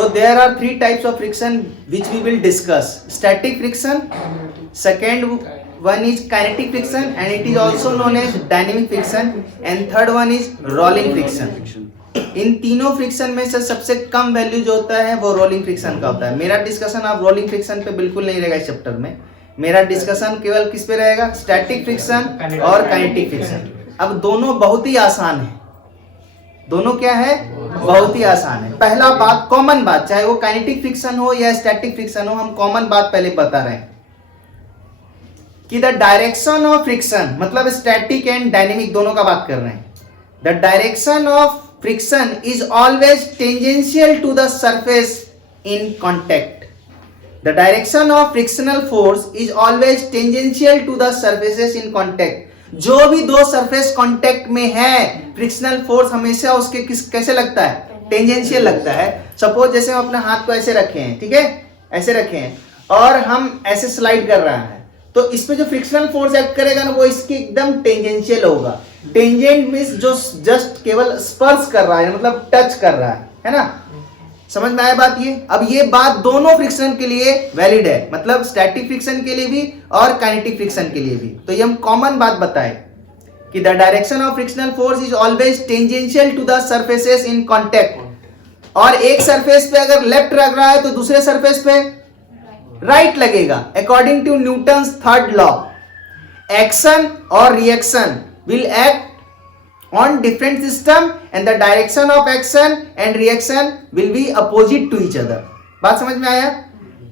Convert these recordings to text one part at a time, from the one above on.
So there are three types of friction which we will discuss. Static friction, second one is kinetic friction and it is also known as dynamic friction, and third one is rolling friction. इन तीनों friction में से सबसे कम value जो होता है वो rolling friction का होता है. मेरा डिस्कशन आप रोलिंग फ्रिक्शन पे बिल्कुल नहीं रहेगा इस चैप्टर में. मेरा डिस्कशन केवल किस पे रहेगा? स्टैटिक फ्रिक्शन और काइनेटिक फ्रिक्शन. अब दोनों बहुत ही आसान है. दोनों क्या है? बहुत ही आसान है. पहला बात, कॉमन बात, चाहे वो काइनेटिक फ्रिक्शन हो या स्टैटिक फ्रिक्शन हो, हम कॉमन बात पहले बता रहे हैं कि द डायरेक्शन ऑफ फ्रिक्शन, मतलब स्टैटिक एंड डायनेमिक दोनों का बात कर रहे हैं. The direction of friction is always tangential to the surface in contact. The direction of frictional force is always tangential to the surfaces in contact. जो भी दो सरफेस कांटेक्ट में है, फ्रिक्शनल फोर्स हमेशा उसके कैसे लगता है? टेंजेंशियल लगता है. सपोज जैसे हम अपने हाथ को ऐसे रखे हैं, ठीक है, ऐसे रखे हैं और हम ऐसे स्लाइड कर रहा है, तो इस पे जो फ्रिक्शनल फोर्स एक्ट करेगा ना वो इसके एकदम टेंजेंशियल होगा. टेंजेंट मींस जो जस्ट केवल स्पर्श कर रहा है, मतलब टच कर रहा है ना. समझ में आया बात ये? अब ये बात दोनों फ्रिक्शन के लिए वैलिड है, मतलब स्टैटिक फ्रिक्शन के लिए भी और काइनेटिक फ्रिक्शन के लिए भी. तो ये हम कॉमन बात बताए कि the direction of frictional force is always tangential to the surfaces in contact. और एक सरफेस पे अगर लेफ्ट लग रहा है तो दूसरे सरफेस पे राइट लगेगा. According to Newton's third law, action और reaction will act on different system and the direction of action and reaction will be opposite to each other. बात समझ में आया?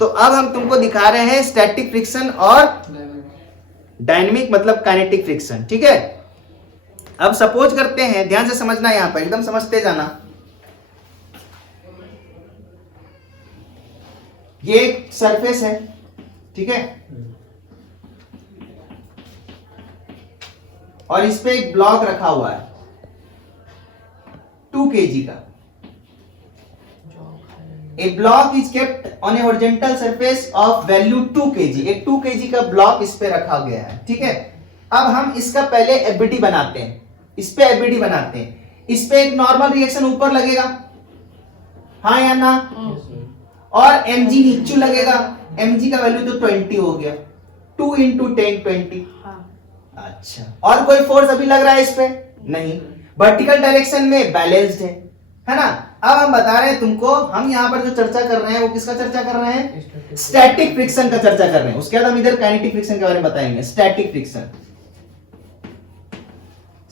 तो अब हम तुमको दिखा रहे हैं स्टैटिक फ्रिक्शन और डायनेमिक मतलब काइनेटिक फ्रिक्शन. ठीक है, अब सपोज करते हैं, ध्यान से समझना, यहां पर एकदम समझते जाना. ये एक सरफेस है, ठीक है, और इस पे एक ब्लॉक रखा हुआ है 2 kg का. A block is kept on a horizontal surface of value 2 kg. एक 2 kg का ब्लॉक इस पे रखा गया है, ठीक है. अब हम इसका पहले एफबीडी बनाते हैं, इस पे एफबीडी बनाते हैं. इस पे एक नॉर्मल रिएक्शन ऊपर लगेगा, हाँ या ना, और mg नीचे लगेगा. mg का वैल्यू तो 20 हो गया, 2 into 10 20. अच्छा, और कोई फोर्स अभी लग रहा है इस पे? नहीं. वर्टिकल डायरेक्शन में बैलेंस्ड है ना. अब हम बता रहे हैं तुमको, हम यहाँ पर जो चर्चा कर रहे हैं वो किसका चर्चा कर रहे हैं? स्टैटिक फ्रिक्शन का चर्चा कर रहे हैं. उसके बाद हम इधर काइनेटिक फ्रिक्शन के बारे में बताएंगे. Static friction,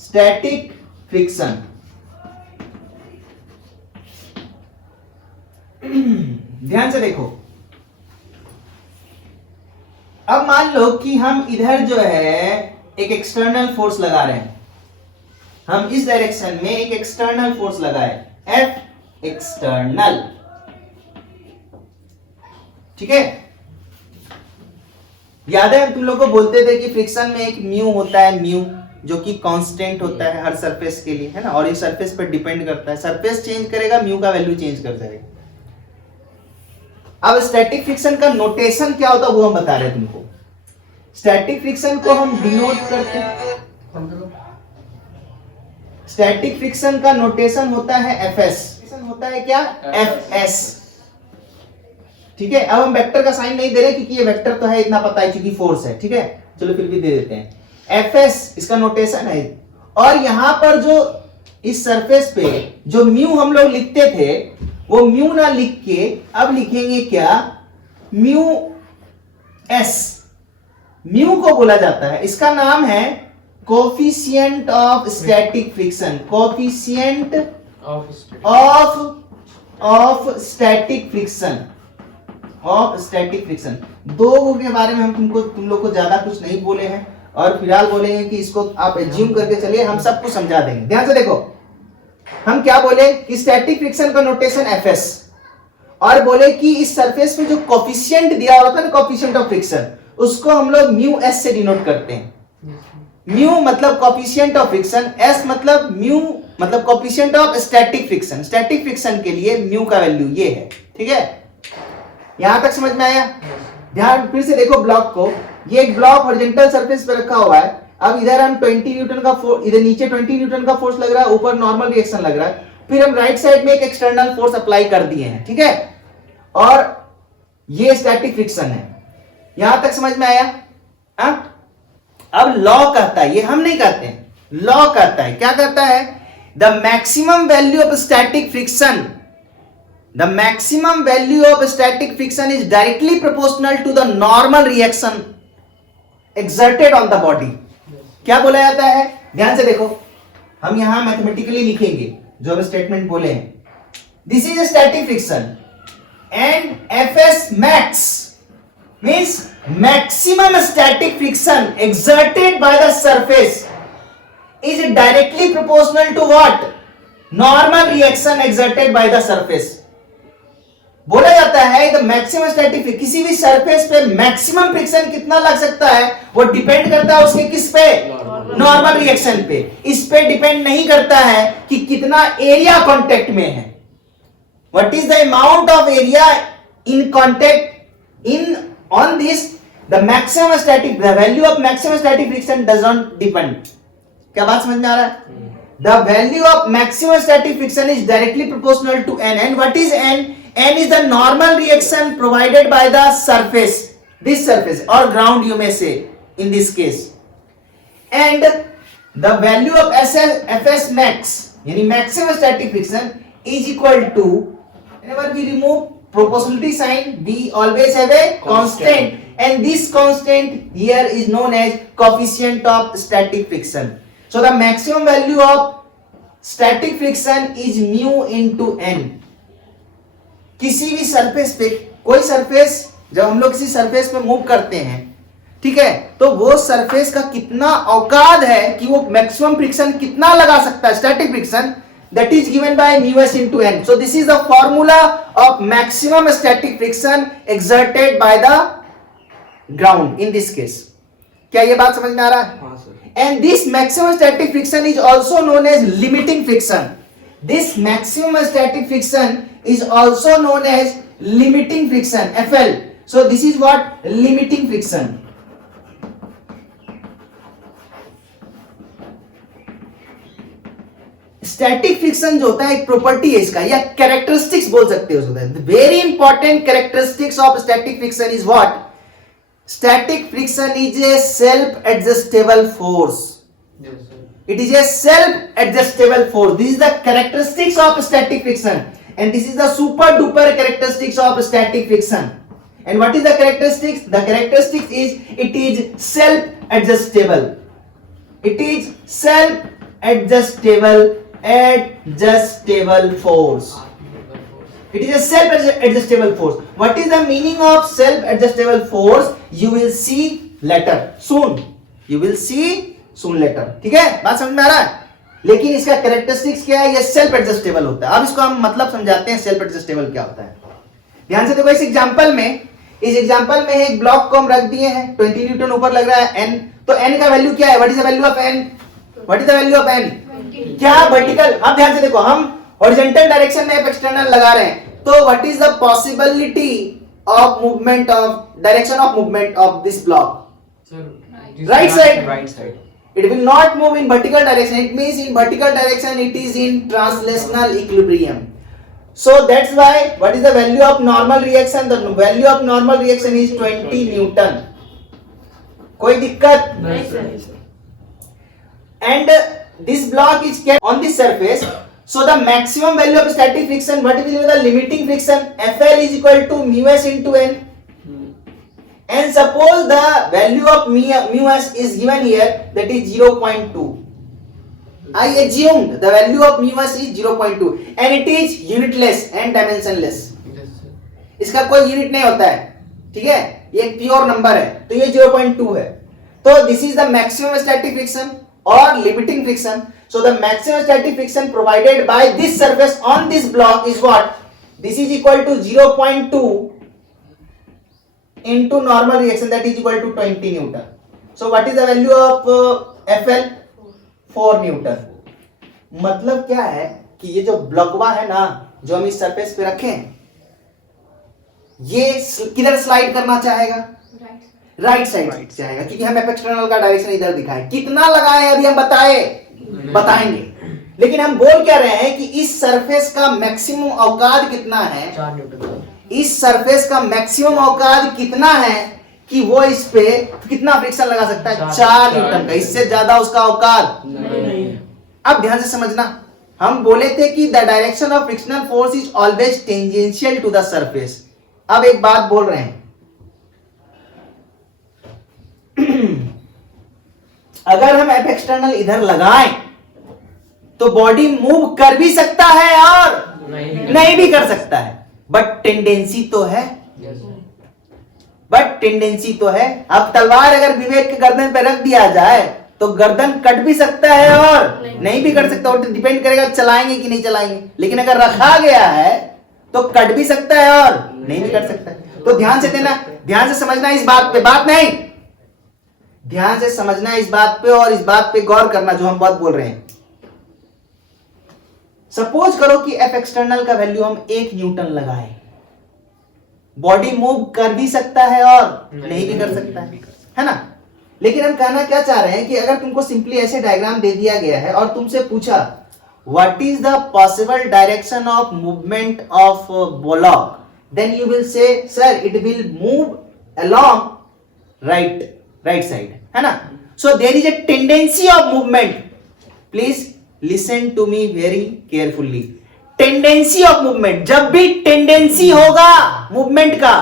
static friction. ध्यान से देखो. अब मान लो कि हम इधर जो है एक एक्सटर्नल फोर्स लगा रहे हैं. हम इस डायरेक्शन में एक एक्सटर्नल फोर्स लगाए, F एक्सटर्नल, ठीक है. याद है तुम लोग को बोलते थे कि फ्रिक्शन में एक म्यू होता है, म्यू जो कि कांस्टेंट होता है हर सरफेस के लिए, है ना, और ये सरफेस पर डिपेंड करता है. सरफेस चेंज करेगा, म्यू का वैल्यू चेंज कर जाएगा. अब स्टैटिक फ्रिक्शन का नोटेशन क्या होता है वो हम बता रहे हैं तुमको. स्टैटिक फ्रिक्शन को हम डिनोट करते हैं, स्टैटिक फ्रिक्शन का नोटेशन होता है एफएस. होता है क्या? एफएस, ठीक है. अब हम वेक्टर का साइन नहीं दे रहे क्योंकि ये वेक्टर तो है, इतना पता है क्योंकि फोर्स है, ठीक है. चलो फिर भी दे देते हैं. एफएस इसका नोटेशन है. और यहां पर जो इस सरफेस पे जो म्यू हम लोग लिखते थे वो म्यू ना लिख के अब लिखेंगे क्या? Mu S. म्यू को बोला जाता है, इसका नाम है coefficient of static friction. Coefficient of static friction, of static friction. दो के बारे में हम तुम लोग को ज्यादा कुछ नहीं बोले हैं और फिलहाल बोलेंगे कि इसको आप एज्यूम करके चलिए, हम सब कुछ समझा देंगे. ध्यान से देखो, हम क्या बोले कि स्टैटिक फ्रिक्शन का नोटेशन एफएस, और बोले कि इस सरफेस में जो कोफिशिएंट दिया हुआ था ना, कोफिशिएंट ऑफ फ्रिक्शन, उसको हम लोग म्यू एस से डिनोट करते हैं. म्यू मतलब कोफिशिएंट ऑफ फ्रिक्शन, एस मतलब म्यू मतलब coefficient of static friction. Static friction के लिए म्यू का वैल्यू ये है, ठीक है. यहां तक समझ में आया? ध्यान फिर से देखो ब्लॉक को. ये एक ब्लॉक हॉरिजॉन्टल सरफेस पे रखा हुआ है. अब इधर हम 20 न्यूटन का फोर्स, इधर नीचे 20 न्यूटन का फोर्स लग रहा है, ऊपर नॉर्मल रिएक्शन लग रहा है. फिर हम राइट साइड में एक एक्सटर्नल फोर्स अप्लाई कर दिए हैं, ठीक है, और ये स्टैटिक फ्रिक्शन है। यहां तक समझ में आया? अब लॉ कहता है, ये हम नहीं कहते हैं, लॉ कहता है, क्या कहता है? The maximum value of static friction, the maximum value of static friction is directly proportional to the normal reaction exerted on the body. क्या बोला जाता है? ध्यान से देखो, हम यहां मैथमेटिकली लिखेंगे जो हम स्टेटमेंट बोले हैं। This is static friction and Fs max means maximum static friction exerted by the surface is directly proportional to what? Normal reaction exerted by the surface. बोला जाता है द मैक्सिमम स्टैटिक, किसी भी सरफेस पे maximum friction कितना लग सकता है वो डिपेंड करता है उसके किस पे? नॉर्मल रिएक्शन पे। इस पे डिपेंड नहीं करता है कि कितना एरिया कांटेक्ट में है। What is the amount of area in contact in on this the maximum static, the value of maximum static friction does not depend. क्या बात समझ में आ रहा है? The value of maximum static friction is directly proportional to n, and what is n? N is the normal reaction provided by the surface, this surface or ground you may say in this case, and the value of Fs max यानी maximum static friction is equal to, whenever we remove proportionality sign we always have a constant, and this constant here is known as coefficient of static friction. So the maximum value of static friction is mu into n. किसी भी surface पे, कोई surface, जब हम लोग किसी surface पे move करते हैं, ठीक है, तो वो सरफेस का कितना औकात है कि वो मैक्सिमम फ्रिक्शन कितना लगा सकता है, static friction, that is given by mu s into n. So this is the formula of maximum static friction exerted by the ground in this case. क्या ये बात समझ में आ रहा है? हाँ sir. And this maximum static friction is also known as limiting friction. This maximum static friction is also known as limiting friction, FL. So this is what? Limiting friction. Static friction जो होता है एक property है इसका, या characteristics बोल सकते हो उसको। Very important characteristics of static friction is what? Static friction is a self adjustable force. It is a self-adjustable force. This is the characteristics of static friction, and this is the super duper characteristics of static friction. And what is the characteristics? The characteristics is it is self-adjustable. It is self-adjustable force. It is a self-adjustable force. What is the meaning of self-adjustable force? You will see later. Soon. You will see soon later. ठीक है, बात समझ में आ रहा है? लेकिन इसका कैरेक्टरिस्टिक्स क्या है? ये सेल्फ एडजस्टेबल होता है। अब इसको हम मतलब समझाते हैं सेल्फ एडजस्टेबल क्या होता है। ध्यान से देखो, इस एग्जांपल में एक ब्लॉक को हम रख दिए हैं, 20 न्यूटन ऊपर लग रहा है, n, तो n का वैल्यू क्या है? What is the value of n? What is the value of n? क्या वर्टिकल? अब ध्यान से देखो, हम हॉरिजॉन्टल डायरेक्शन में एक्सटर्नल लगा रहे हैं, तो what is the possibility of movement of direction of movement of this block? Right side. It will not move in vertical direction. It means in vertical direction it is in translational equilibrium. So that's why what is the value of normal reaction? The value of normal reaction is 20 Newton. कोई दिक्कत? नहीं sir. And this block is kept on the surface. So the maximum value of static friction, what will be the limiting friction? FL is equal to mu s into n. And suppose the value of mu s is given here, that is 0.2. I assumed the value of mu s is 0.2 and it is unitless and dimensionless. इसका कोई unit नहीं होता है, ठीक है, ये एक pure number है, तो ये 0.2 है. तो this is the maximum static friction or limiting friction. So the maximum static friction provided by this surface on this block is what? This is equal to 0.2 into normal reaction, that is equal to 20 Newton. So what is the value of FL? 4 Newton. मतलब क्या है कि ये जो ब्लॉकवा है ना, जो हम इस सरफेस पे रखें, ये किधर स्लाइड करना चाहेगा? राइट साइड चाहेगा, क्योंकि हम एक्सटर्नल का डायरेक्शन इधर दिखाए. कितना लगाए अभी हम बताएंगे. लेकिन हम बोल क्या रहे हैं कि इस सरफेस का मैक्सिमम औकात कितना है, 4 न्यूटन। इस सरफेस का मैक्सिमम औकात कितना है कि वो इस पे कितना फ्रिक्शन लगा सकता है, 4 न्यूटन का, इससे ज्यादा उसका औकात नहीं। अब ध्यान से समझना, हम बोले थे कि the direction of frictional force is always tangential to the surface. अब एक बात बोल रहे हैं, अगर हम एफ एक्सटर्नल इधर लगाएं तो बॉडी मूव कर भी सकता है और नहीं भी कर सकता है, बट टेंडेंसी तो है, बट टेंडेंसी तो है। अब तलवार अगर विवेक के गर्दन पे रख दिया जाए तो गर्दन कट भी सकता है और नहीं भी कर सकता, और डिपेंड करेगा चलाएंगे कि नहीं चलाएंगे। लेकिन अगर रखा गया है तो कट भी सकता है और नहीं भी कर सकता है। तो ध्यान से देना, ध्यान से समझना इस बात पे, बात नहीं, ध्यान से समझना इस बात पे और इस बात पे गौर करना जो हम बात बोल रहे हैं। सपोज करो कि एफ एक्सटर्नल का वैल्यू हम 1 न्यूटन लगाए, बॉडी मूव कर भी सकता है और नहीं भी कर सकता है ना। लेकिन हम कहना क्या चाह रहे हैं कि अगर तुमको सिंपली ऐसे डायग्राम दे दिया गया है और तुमसे पूछा what is the possible direction of movement of block, then you will say sir it will move along right side, है ना। So there is a tendency of movement, please listen to me very carefully. Tendency of movement, जब भी tendency होगा movement का,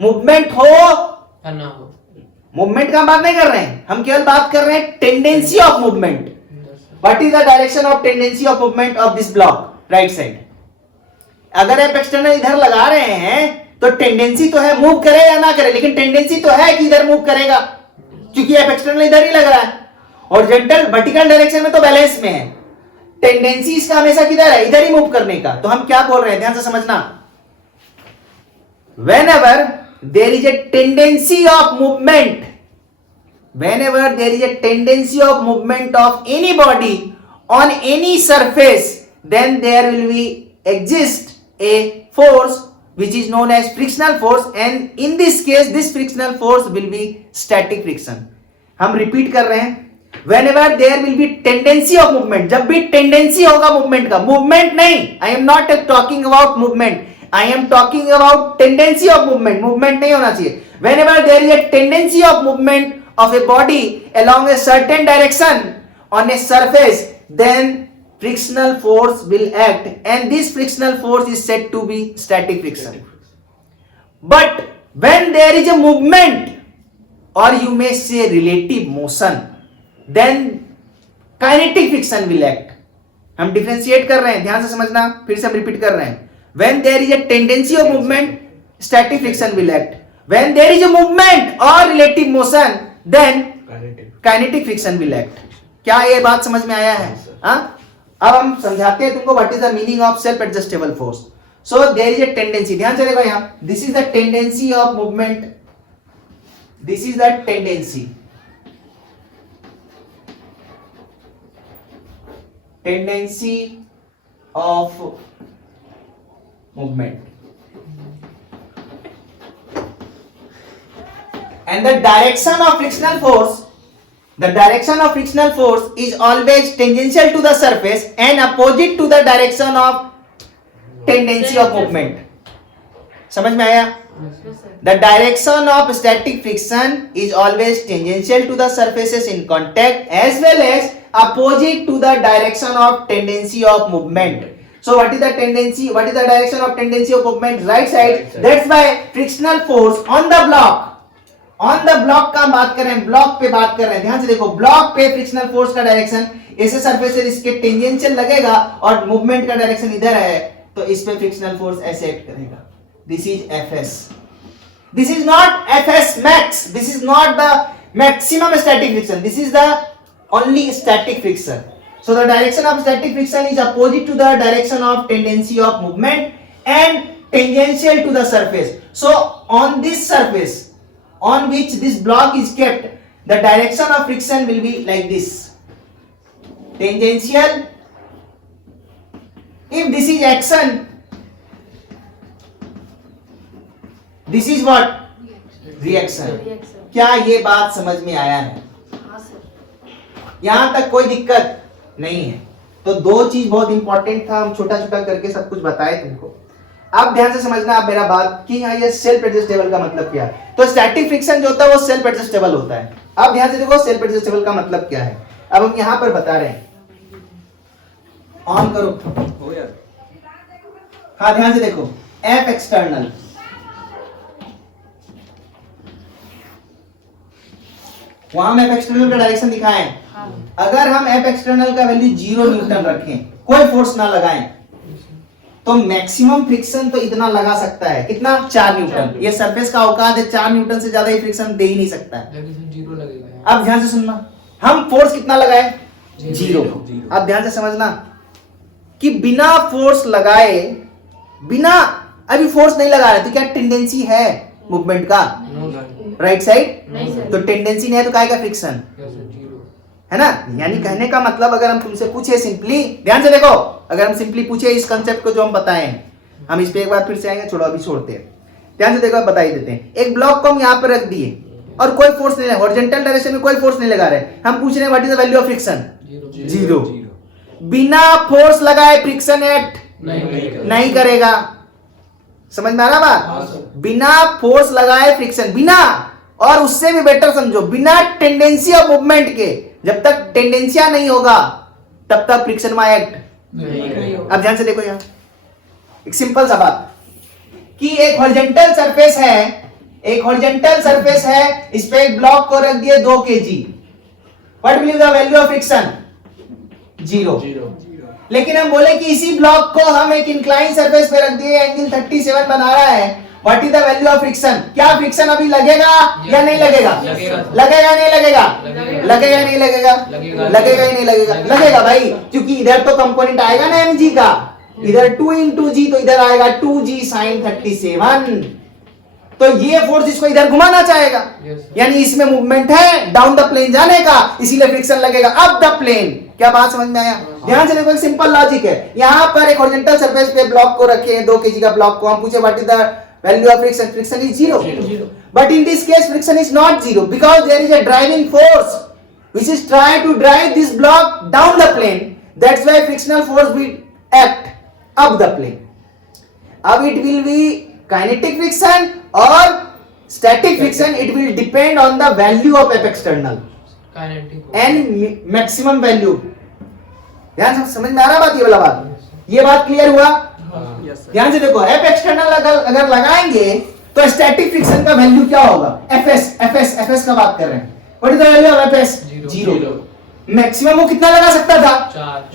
movement हो या ना हो, मूवमेंट का बात नहीं कर रहे हैं हम, केवल बात कर रहे हैं tendency of movement. What is the direction of tendency of movement of this block, right side. अगर आप एक्सटर्नल इधर लगा रहे हैं तो टेंडेंसी तो है मूव करे या ना करे, लेकिन टेंडेंसी तो है कि इधर मूव करेगा, क्योंकि आप एक्सटर्नल इधर ही लग रहा है। हॉरिजॉन्टल वर्टिकल डायरेक्शन में तो बैलेंस में है, टेंडेंसी इसका हमेशा किधर है, इधर ही मूव करने का। तो हम क्या बोल रहे हैं, ध्यान से समझना, whenever there is a tendency of movement, whenever there is a tendency of movement of any body on any surface, then there will be exist a force which is known as frictional force, and in this case this frictional force will be static friction। हम repeat कर रहे हैं, whenever there will be tendency of movement, जब भी tendency होगा movement का, movement नहीं, I am not talking about movement, I am talking about tendency of movement, movement नहीं होना चाहिए। Whenever there is a tendency of movement of a body along a certain direction on a surface, then frictional force will act, and this frictional force is said to be static friction। But when there is a movement, or you may say relative motion, then kinetic friction will act। हम differentiate कर रहे हैं, ध्यान से समझना, फिर से हम रिपीट कर रहे हैं। When there is a tendency of movement, static friction will act। When there is a movement or relative motion, then kinetic friction will act। क्या ये बात समझ में आया है? हाँ, अब हम समझाते हैं तुमको what is the meaning of self adjustable force। So there is a tendency, ध्यान से देखो यहाँ, this is the tendency of movement, this is the tendency of movement, and the direction of frictional force, the direction of frictional force is always tangential to the surface and opposite to the direction of tendency of movement। समझ में आया? The direction of static friction is always tangential to the surfaces in contact as well as opposite to the direction of tendency of movement। So what is the tendency, what is the direction of tendency of movement, right side। That's why frictional force on the block, on the block का बात कर रहे हैं, block पे बात कर रहे हैं, ध्यान से देखो, ब्लॉक पे फ्रिक्शनल फोर्स का डायरेक्शन ऐसे सरफेस से इसके टेंजेंशियल लगेगा और मूवमेंट का डायरेक्शन इधर है, तो इस पे फ्रिक्शनल फोर्स ऐसे एक्ट करेगा। This is FS, this is not FS max, this is not the maximum static friction, this is the only static friction. So the direction of static friction is opposite to the direction of tendency of movement and tangential to the surface। So on this surface on which this block is kept, the direction of friction will be like this, tangential। If this is action, this is what, reaction। क्या ये बात समझ में आया है? यहां तक कोई दिक्कत नहीं है। तो दो चीज बहुत इंपॉर्टेंट था, हम छोटा छोटा करके सब कुछ बताए तुमको। आप ध्यान से समझना आप मेरा बात कि हाँ ये सेल्फ एडजस्टेबल का मतलब क्या है। तो स्टैटिक फ्रिक्शन जो होता है वो सेल्फ एडजस्टेबल होता है। आप ध्यान से देखो सेल्फ एडजस्टेबल का मतलब क्या है। अब हम यहां पर बता रहे हैं, ऑन करो हो यार। हाँ ध्यान से देखो, एफ एक्सटर्नल, वहां हम एफ एक्सटर्नल का डायरेक्शन दिखाएं। अगर हम एफ एक्सटर्नल का वैल्यू 0 न्यूटन रखें, कोई फोर्स ना लगाएं, तो मैक्सिमम फ्रिक्शन तो इतना लगा सकता है, कितना 4 न्यूटन। ये सरफेस का औकात है, 4 न्यूटन से ज्यादा ही फ्रिक्शन दे ही नहीं सकता है। जीरो लगेगा। अब ध्यान से सुनना, हम फोर्स कितना लगाए 0। अब ध्यान से समझना कि बिना फोर्स लगाए, बिना अभी फोर्स नहीं लगा रहे तो क्या टेंडेंसी है मूवमेंट का राइट साइड? तो टेंडेंसी नहीं है तो काय का फ्रिक्शन है ना। यानी कहने का मतलब अगर हम तुमसे पूछे सिंपली, ध्यान से देखो, अगर हम सिंपली पूछे इस कंसेप्ट को जो हम बताए हैं, हम इस पे एक बार फिर से आएंगे, छोड़ो अभी छोड़ते हैं। ध्यान से देखो बता ही देते हैं। एक ब्लॉक को हम यहाँ पर रख दिए और कोई फोर्स नहीं लगा, हॉरिजॉन्टल डायरेक्शन में कोई फोर्स नहीं लगा रहे, हम पूछ रहे हैं what is the value of friction? 0। बिना फोर्स लगाए फ्रिक्शन एक्ट नहीं करेगा। समझ में आ रहा बात? बिना फोर्स लगाए फ्रिक्शन, बिना, और उससे भी बेटर समझो, बिना टेंडेंसी ऑफ मूवमेंट के, जब तक टेंडेंसिया नहीं होगा तब तक फ्रिक्शन में एक्ट नहीं। अब ध्यान से देखो यहां एक सिंपल सा बात कि एक हॉरिजॉन्टल सरफेस है, एक हॉरिजॉन्टल सरफेस है, इस पे एक ब्लॉक को रख दिए 2 kg, what will be the value of friction? 0। लेकिन हम बोले कि इसी ब्लॉक को हम एक इंक्लाइन सरफेस पे रख दिए, एंगल 37 बना रहा है, what is the value of friction? क्या फ्रिक्शन अभी लगेगा या नहीं लगेगा? लगेगा नहीं लगेगा? लगेगा नहीं लगेगा? लगेगा ही नहीं लगेगा? लगेगा भाई, क्योंकि इधर तो कंपोनेंट आएगा ना mg का, इधर 2 into g, तो इधर आएगा 2g sin 37। तो ये फोर्स इसको इधर घुमाना चाहेगा, यानी इसमें मूवमेंट है डाउन द प्लेन जाने का, इसीलिए फ्रिक्शन लगेगा अप द प्लेन। क्या बात समझ में आया? ध्यान से देखो, एक सिंपल लॉजिक है। यहां पर एक हॉरिजॉन्टल सरफेस पे ब्लॉक को रखे, 2 kg का ब्लॉक को, हम पूछे what is the value of friction? Friction is 0। But in this case friction is not 0 because there is a driving force which is trying to drive this block down the plane. That's why frictional force will act up the plane. अब it will be kinetic friction or static friction, it will depend on the value of F external and maximum value. ध्यान से समझ में आ रहा बात? ये वाला बात, ये बात क्लियर हुआ? ध्यान से देखो, F external अगर लगाएंगे तो स्टैटिक फ्रिक्शन का वैल्यू क्या होगा? Fs का बात कर रहे हैं। What is the value of Fs? 0। Maximum वो कितना लगा सकता था?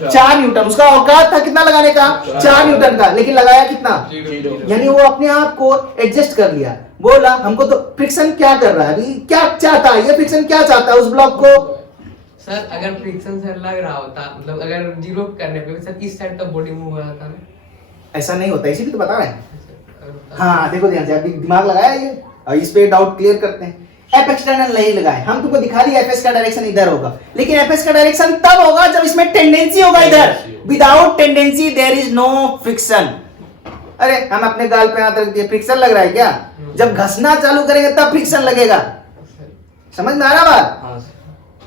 4 न्यूटन। उसका औकात था कितना लगाने का? 4 न्यूटन का, लेकिन लगाया कितना? 0। यानी वो अपने आप को एडजस्ट कर लिया, बोला हमको तो फ्रिक्शन क्या कर रहा है अभी, क्या चाहता है ये फ्रिक्शन, क्या चाहता है उस ब्लॉक को? सर अगर फ्रिक्शन सर लग रहा होता, मतलब अगर 0 करने पे सर किस साइड तक बॉडी मूव हो रहा था? ऐसा नहीं होता, इसीलिए तो बता रहे हैं। हाँ देखो ध्यान से, अभी दिमाग लगाया ये, और इस पे डाउट क्लियर करते हैं। एफ एक्सटर्नल नहीं लगाए, हम तुमको दिखा दिया एफएस का डायरेक्शन इधर होगा, लेकिन एफएस का डायरेक्शन तब होगा जब इसमें टेंडेंसी होगा इधर। Without tendency there is no friction. अरे हम अपने गाल पे हाथ रख दिए, फ्रिक्शन लग रहा है क्या? जब घसना चालू करेंगे तब फ्रिक्शन लगेगा। समझ में आ रहा बात?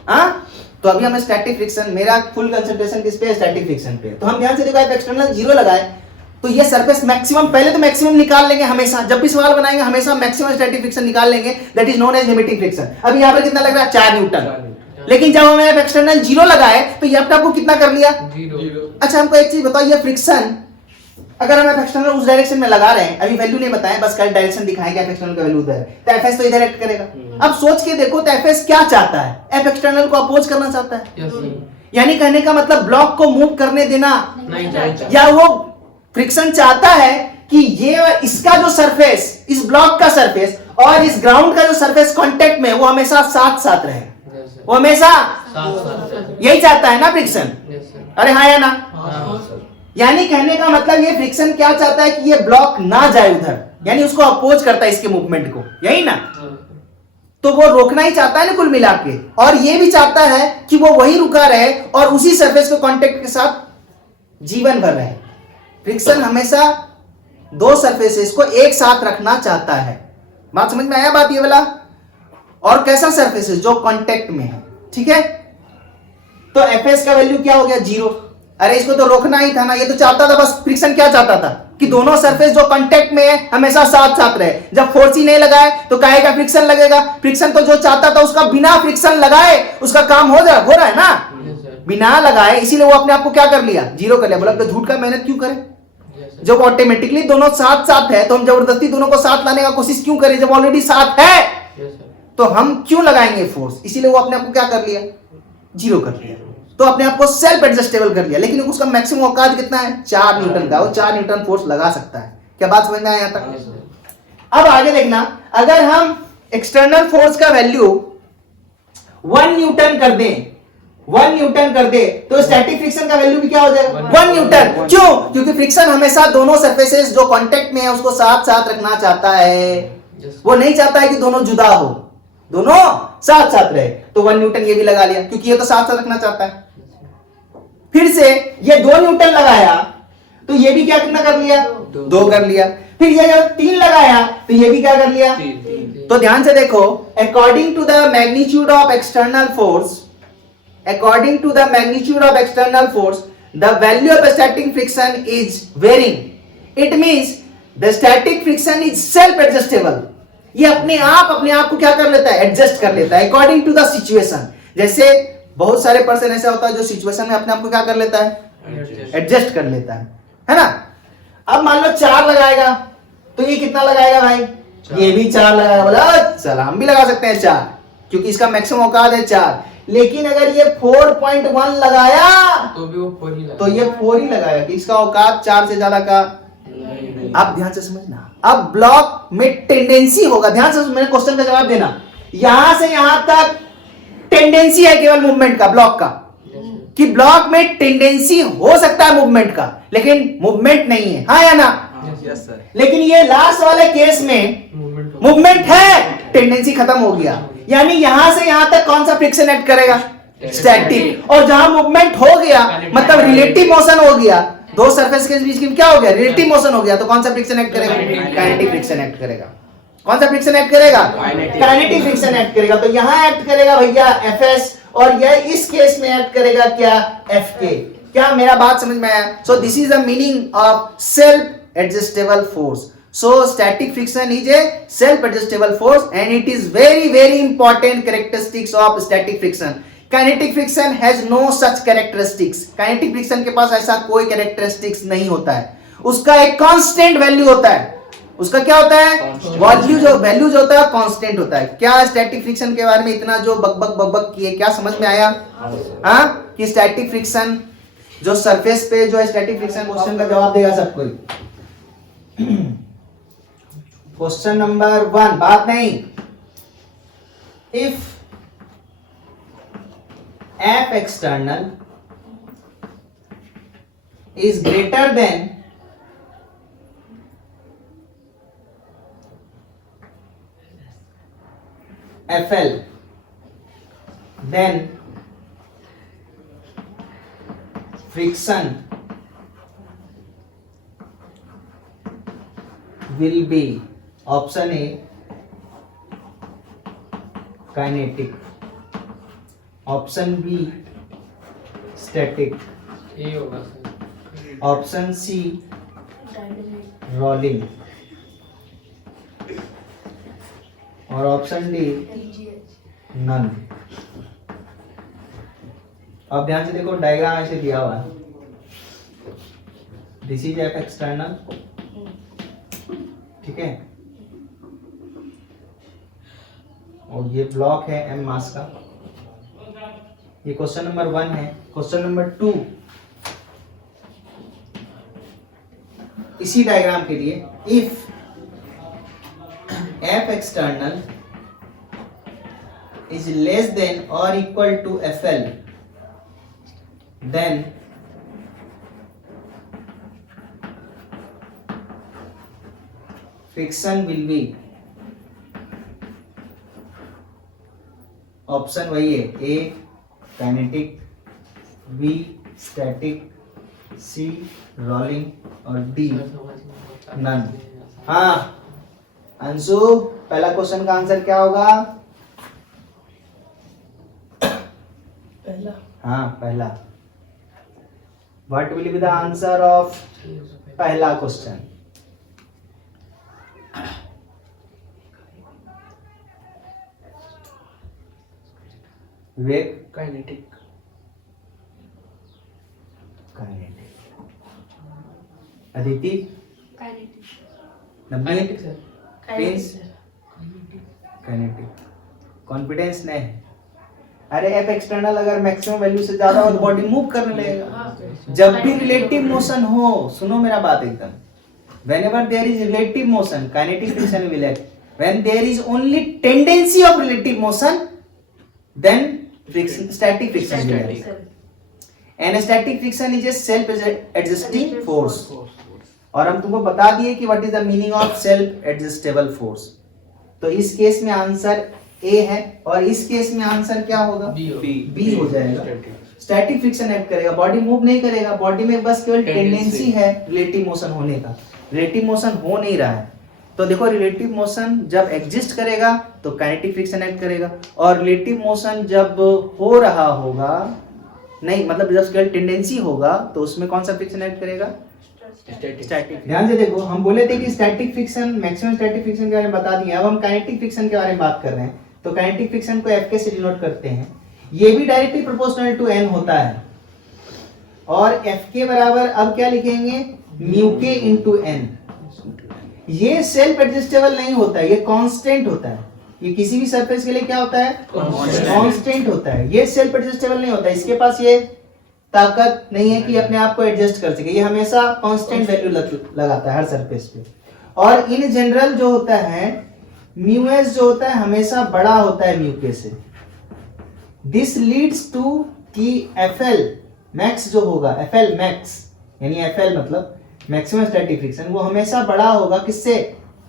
हाँ, तो अभी हमें स्टैटिक फ्रिक्शन, मेरा फुल कंसंट्रेशन किस पे है? स्टैटिक फ्रिक्शन पे। तो हम ध्यान से देखो, एफ एक्सटर्नल 0 लगाए तो ये सरफेस मैक्सिमम, पहले तो मैक्सिमम निकाल लेंगे हमेशा, जब भी सवाल बनाएंगे हमेशा मैक्सिमम स्टैटिक फ्रिक्शन निकाल लेंगे, that is known as limiting friction. अभी यहां पर कितना लग रहा है? 4 न्यूटन। लेकिन जब हमने एफ एक्सटर्नल 0 लगाए तो ये आपको कितना कर लिया? 0। अच्छा हमको एक चीज बताओ, ये फ्रिक्शन अगर हम एफ एक्सटर्नल उस डायरेक्शन में लगा रहे हैं, अभी वैल्यू नहीं बताएं, बस कल डायरेक्शन दिखाएंगे एफ एक्सटर्नल का वैल्यू उधर, तो एफएस तो इधर एक्ट करेगा। अब सोच के देखो तो एफएस क्या चाहता है? एफ एक्सटर्नल को अपोज करना चाहता है। यानी कहने का मतलब ब्लॉक को मूव करने देना नहीं चाहता, या वो फ्रिक्शन चाहता है कि ये इसका जो सरफेस, इस ब्लॉक का सरफेस और इस ग्राउंड का जो सरफेस कांटेक्ट में, वो हमेशा साथ साथ रहे, वो हमेशा यही चाहता है ना फ्रिक्शन? अरे हाँ या ना? यानी कहने का मतलब ये फ्रिक्शन क्या चाहता है कि ये ब्लॉक ना जाए उधर, यानी उसको अपोज करता है इसके मूवमेंट को, यही ना? तो वो रोकना ही चाहता है ना कुल मिला के, और ये भी चाहता है कि वो वही रुका रहे और उसी सरफेस को कांटेक्ट के साथ जीवन भर रहे। फ्रिक्शन हमेशा 2 सरफेसेस को एक साथ रखना चाहता है। बात समझ में आया बात ये वाला? और कैसा सरफेसेस? जो कांटेक्ट में है, ठीक है? तो एफएस का वैल्यू क्या हो गया? 0। अरे इसको तो रोकना ही था ना, ये तो चाहता था बस, फ्रिक्शन क्या चाहता था कि दोनों सरफेस जो कांटेक्ट में है हमेशा साथ साथ रहे। जब फोर्स ही नहीं लगाए तो काहे का फ्रिक्शन लगेगा? फ्रिक्शन तो जो चाहता था उसका बिना फ्रिक्शन लगाए उसका काम हो रहा है ना, Yes, sir. बिना लगाए, इसीलिए वो अपने आप को क्या कर लिया, जीरो कर लिया। बोला तो झूठ का मेहनत क्यों करें, Yes, sir. जब ऑटोमेटिकली दोनों साथ साथ है तो हम जबरदस्ती दोनों को साथ लाने का कोशिश क्यों करें? जब ऑलरेडी साथ है Yes, sir. तो हम क्यों लगाएंगे फोर्स? इसीलिए वो अपने आप को क्या कर लिया, जीरो कर लिया, तो अपने आप को सेल्फ एडजस्टेबल कर लिया। लेकिन उसका मैक्सिमम औकात कितना है, 4 न्यूटन का, वो 4 न्यूटन फोर्स लगा सकता है। क्या बात समझ में आया यहाँ तक? Yes, sir. अब आगे देखना, अगर हम एक्सटर्नल फोर्स का वैल्यू 1 न्यूटन कर दें, 1 न्यूटन कर दे तो स्टैटिक फ्रिक्शन का वैल्यू भी क्या हो जाएगा, 1 न्यूटन। क्यों? क्योंकि फ्रिक्शन हमेशा दोनों सरफेसेस जो कांटेक्ट में है उसको साथ साथ रखना चाहता है, Yes, sir. वो नहीं चाहता है कि दोनों जुदा हो, दोनों साथ साथ रहे। तो 1 न्यूटन ये भी लगा लिया क्योंकि ये तो साथ साथ रखना चाहता है। फिर से ये 2 न्यूटन लगाया तो ये भी क्या कितना कर लिया, 2 कर लिया। फिर ये जब 3 लगाया तो ये भी क्या कर लिया। तो ध्यान से देखो, according to the magnitude of external force, according to the magnitude of external force, the value of static friction is varying. It means the static friction is self adjustable. ये अपने आप को क्या कर लेता है, एडजस्ट कर लेता है अकॉर्डिंग टू द सिचुएशन। जैसे बहुत सारे पर्सन ऐसा होता है जो सिचुएशन में अपने आप को क्या कर लेता है, एडजस्ट कर लेता है ना। अब मान लो 4 लगाएगा तो ये कितना लगाएगा भाई, ये भी 4 लगाएगा। बोला चल हम भी लगा सकते हैं 4 क्योंकि इसका मैक्सिमम औकात है 4। लेकिन अगर ये 4.1 लगाया तो भी वो 4 ही तो ये 4 ही लगाएगा कि इसका औकात 4 से ज्यादा का। आप ध्यान से समझना, अब ब्लॉक में टेंडेंसी होगा, ध्यान से मेरे क्वेश्चन का जवाब देना, यहां से यहां तक टेंडेंसी है केवल मूवमेंट का, ब्लॉक का, कि ब्लॉक में टेंडेंसी हो सकता है मूवमेंट का लेकिन मूवमेंट नहीं है, हाँ या ना। Yes, sir. लेकिन ये लास्ट वाले केस में मूवमेंट है, टेंडेंसी खत्म हो गया, यानी यहां से यहां तक कौन सा फ्रिक्शन एक्ट करेगा, स्टैटिक। और जहां मूवमेंट हो गया मतलब रिलेटिव मोशन हो गया, दो सरफेस के बीच में क्या हो गया, रिलेटिव मोशन हो गया, तो कौन सा फ्रिक्शन एक्ट करेगा, काइनेटिक फ्रिक्शन एक्ट करेगा। कौन सा फ्रिक्शन एक्ट करेगा, काइनेटिक फ्रिक्शन एक्ट करेगा। तो यहां एक्ट करेगा भैया Fs और यह इस केस में एक्ट करेगा क्या, Fk। क्या मेरा बात समझ में आया? So this is the meaning of self adjustable force. So static friction is a self adjustable force and it is very important characteristics of static friction. Kinetic friction has no such characteristics. Kinetic friction के पास ऐसा कोई characteristics नहीं होता है, उसका एक constant value होता है। उसका क्या होता है, वैल्यू जो होता है कांस्टेंट होता है। क्या स्टैटिक फ्रिक्शन के बारे में इतना जो बकबक किए, क्या समझ में आया? हाँ, कि स्टैटिक फ्रिक्शन जो सरफेस पे जो है स्टैटिक फ्रिक्शन, क्वेश्चन का जवाब देगा सब कोई। क्वेश्चन नंबर 1, बात नहीं, if F external is greater than FL, then friction will be option A kinetic, option B static, ये होगा सर। option C rolling और ऑप्शन डी नन। अब ध्यान से देखो, डायग्राम ऐसे दिया हुआ है, दिस इज एफ एक्सटर्नल, ठीक है, और ये ब्लॉक है एम मास का। ये क्वेश्चन नंबर 1 है। क्वेश्चन नंबर 2, इसी डायग्राम के लिए, if F external is less than or equal to FL, then friction will be option वही है, A kinetic, B static, C rolling और D none। हाँ अंशु, पहला क्वेश्चन का आंसर क्या होगा? पहला, हाँ पहला। What will be the answer of पहला question? Vivek? Kinetic. Kinetic. Aditi? Kinetic Navneet? Sir. Prince? Kinetic. Confidence नहीं? अरे एफ एक्सटर्नल अगर मैक्सिमम वैल्यू से ज्यादा हो तो बॉडी मूव करने लगेगा। जब भी रिलेटिव मोशन हो, सुनो मेरा बात एकदम, whenever there is relative motion kinetic friction will act. When there is only tendency of relative motion, then friction, static friction will act. And static friction is a self adjusting force. और हम तुमको बता दिए कि what is the meaning of self adjustable force. तो इस case में answer A है और इस केस में आंसर क्या होगा? बी हो जाएगा। स्टैटिक फ्रिक्शन एक्ट करेगा, बॉडी मूव नहीं करेगा, बॉडी में बस केवल टेंडेंसी है रिलेटिव मोशन होने का, रिलेटिव मोशन हो नहीं रहा है। तो देखो रिलेटिव मोशन जब एग्जिस्ट करेगा तो काइनेटिक फ्रिक्शन एक्ट करेगा, और रिलेटिव मोशन जब हो रहा होगा, नहीं मतलब जब केवल टेंडेंसी होगा तो उसमें कौन सा फ्रिक्शन एक्ट करेगा? स्टैटिक। ध्यान से देखो, हम बोले थे कि static friction maximum static friction के बारे में बता दिए, अब हम काइनेटिक फ्रिक्शन के बारे में बात कर रहे हैं। तो काइनेटिक फ्रिक्शन को एफ के से डिनोट करते हैं, ये भी डायरेक्टली प्रोपोर्शनल टू एन होता है, और एफ के बराबर अब क्या लिखेंगे? म्यू के इनटू एन। ये सेल्फ एडजस्टेबल नहीं होता है, ये कांस्टेंट होता है। ये किसी भी सरफेस के लिए क्या होता है? कांस्टेंट होता है। ये सेल्फ एडजस्टेबल नहीं होता, इसके पास ये ताकत नहीं है कि अपने आप को एडजस्ट कर सके, ये हमेशा कांस्टेंट वैल्यू लगाता है हर सरफेस पे। और इन जनरल जो होता है म्यू एस जो होता है हमेशा बड़ा होता है म्यू के से। दिस लीड्स टू कि एफ एल मैक्स जो होगा, एफ एल मैक्स यानी एफ एल मतलब मैक्सिमम स्टैटिक फ्रिक्शन, वो हमेशा बड़ा होगा किससे?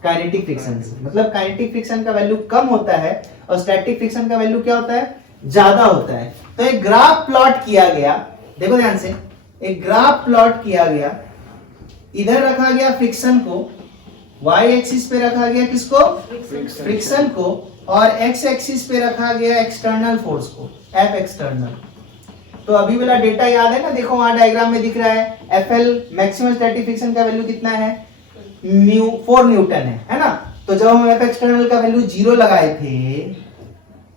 काइनेटिक फ्रिक्शन से। मतलब काइनेटिक फ्रिक्शन का वैल्यू कम होता है और स्टैटिक फ्रिक्शन का वैल्यू क्या होता है? ज्यादा होता है। तो एक ग्राफ प्लॉट किया गया, देखो ध्यान से, एक ग्राफ प्लॉट किया गया, इधर रखा गया फ्रिक्शन को, y एक्सिस पे रखा गया किसको? फ्रिक्शन को, और x एक्सिस पे रखा गया एक्सटर्नल फोर्स को, F एक्सटर्नल। तो अभी वाला डेटा याद है ना? देखो वहां डायग्राम में दिख रहा है FL मैक्सिमम स्टैटिक फ्रिक्शन का वैल्यू कितना है? 4 न्यूटन है ना? तो जब हम F एक्सटर्नल का वैल्यू 0 लगाए थे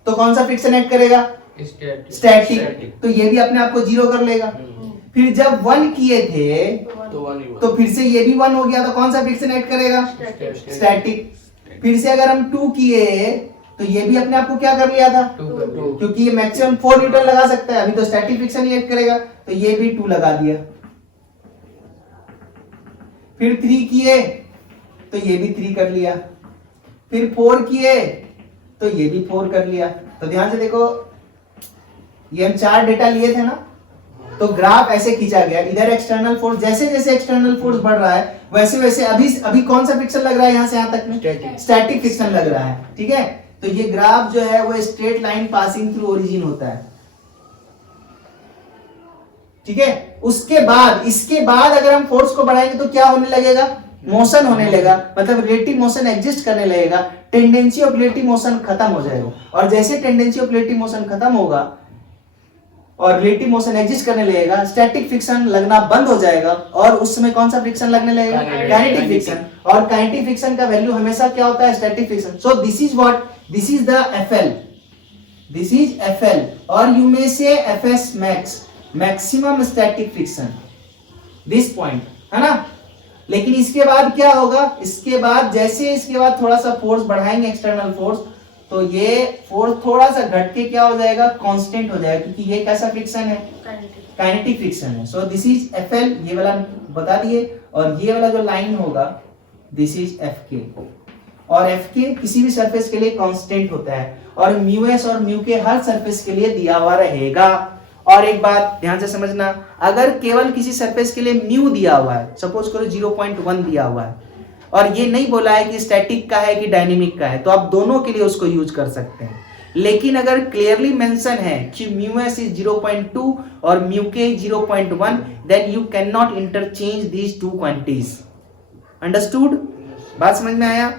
तो कौन सा फ्रिक्शन एक्ट करेगा? स्टैटिक। तो ये भी अपने आप को 0 कर लेगा। फिर जब 1 किए थे तो फिर से ये भी 1 हो गया, तो कौन सा फ्रिक्शन एक्ट करेगा? स्टैटिक। फिर से अगर हम 2 किए तो ये भी अपने आप को क्या कर लिया था? क्योंकि ये मैक्सिमम 4 न्यूटन लगा सकता है, अभी तो स्टैटिक फ्रिक्शन ही एक्ट करेगा, तो ये भी 2 लगा दिया। फिर 3 किए तो ये भी 3 कर लिया। फिर 4 किए तो ये भी 4 कर लिया। तो ध्यान से देखो, ये हम 4 डेटा लिए थे ना, तो ग्राफ ऐसे खींचा गया, इधर एक्सटर्नल फोर्स, जैसे जैसे एक्सटर्नल फोर्स बढ़ रहा है वैसे वैसे अभी कौन सा फ्रिक्शन लग रहा है? यहां से यहां तक में स्टैटिक फ्रिक्शन लग रहा है। ठीक है, तो ये ग्राफ जो है वो straight line passing through origin होता है। ठीक है, इसके बाद अगर हम फोर्स को बढ़ाएंगे तो क्या होने लगेगा? मोशन होने लगेगा, मतलब रिलेटिव मोशन एग्जिस्ट करने लगेगा, टेंडेंसी ऑफ रिलेटिव मोशन खत्म हो जाएगा। और जैसे टेंडेंसी ऑफ रिलेटिव मोशन खत्म होगा और रिलेटिव मोशन एग्जिस्ट करने लगेगा, स्टैटिक फ्रिक्शन लगना बंद हो जाएगा, और उस समय कौन सा फ्रिक्शन लगने लगेगा? Kinetic friction. और काइनेटिक फ्रिक्शन का वैल्यू हमेशा क्या होता है? Static friction. So this is what, this is the FL, this is FL, और यू मे से FS max, maximum static friction, this point है ना। लेकिन इसके बाद क्या होगा? इसके बाद जैसे इसके बाद थोड़ा सा फोर्स बढ़ाएंगे, एक्सटर्नल फोर्स, तो ये फोर्स थोड़ा सा घट के क्या हो जाएगा? कांस्टेंट हो जाएगा, क्योंकि ये कैसा फ्रिक्शन है? काइनेटिक फ्रिक्शन है। सो दिस इज एफएल, ये वाला बता दिए, और ये वाला जो लाइन होगा दिस इज एफके, और एफके किसी भी सरफेस के लिए कांस्टेंट होता है, और म्यू एस और म्यू के हर सरफेस के लिए दिया हुआ रहेगा। और एक बात ध्यान से समझना, अगर केवल किसी सरफेस के लिए म्यू दिया हुआ है, सपोज करो 0.1 दिया हुआ है, और ये नहीं बोला है कि स्टैटिक का है कि डायनेमिक का है, तो आप दोनों के लिए उसको यूज कर सकते हैं। लेकिन अगर क्लियरली मेंशन है कि म्यू एस इज 0.2 और म्यू के 0.1, then you can not interchange these two quantities. Understood? बात समझ में आया?